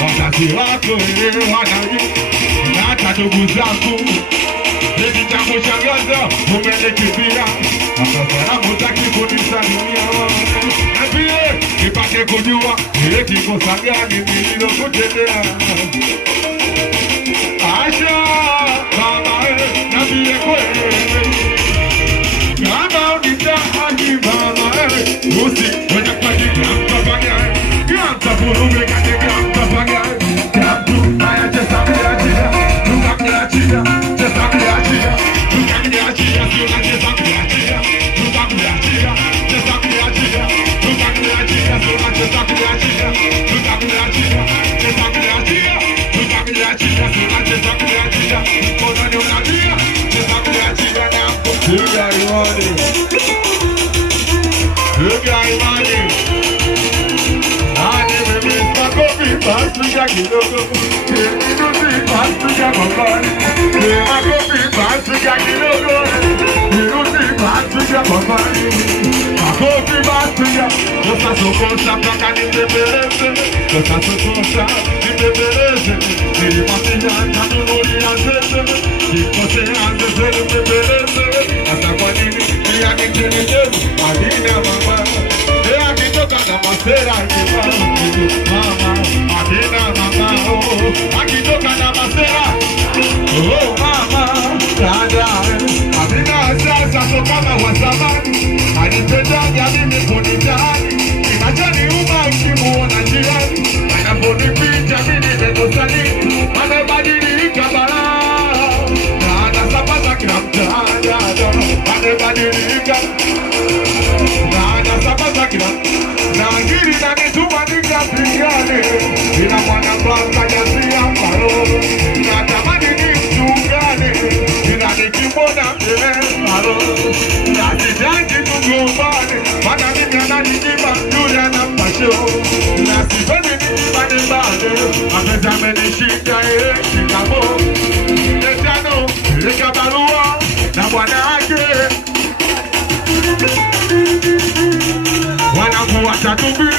Wakati wako wanajua na hata ndugu zangu hiki cha kushangaza umenikimbia salamu taki kunisalimia na pia nipate kujua ile kikosa gani nililokutendea Asha mama na pia kweli kama unitahani mama usi wenye kujia mtafanya kianta furume katika mtafanya kiantu haya chesa kiachia nuka kiachia chesa kiachia nuka kiachia suna chesa kiachia nuka kiachia chesa kiachia nuka kiachia suna chesa kiachia nuka kiachia chesa kiachia nuka kiachia suna chesa kiachia kona ni unatia chesa kiachia na kupiga iwani piga iwani Pasuja kidogo, nirusi pasuja mambani. Makofi pasuja kidogo, nirusi pasuja mambani. Makofi pasuja, kosa sokosa kaka nitembeleze, kosa sokosa nitembeleze. Nilimwambia kanunuli azeze, nikose azeze nitembeleze. Hata kwa nini pia nitelekeze, adina mama. Akitoka na masera mama, akina mama, akitoka na masera, oh mama, dada, amina sasa so kama wa zamani, anipenda mimi kunitani, imajani uma ukimuona jirani, anaponipita mimi nimekosani, amebadilika balaa, na anasapata kila mtaani, amebadilika. Sabazakira, na ngiri na nituma nikapigana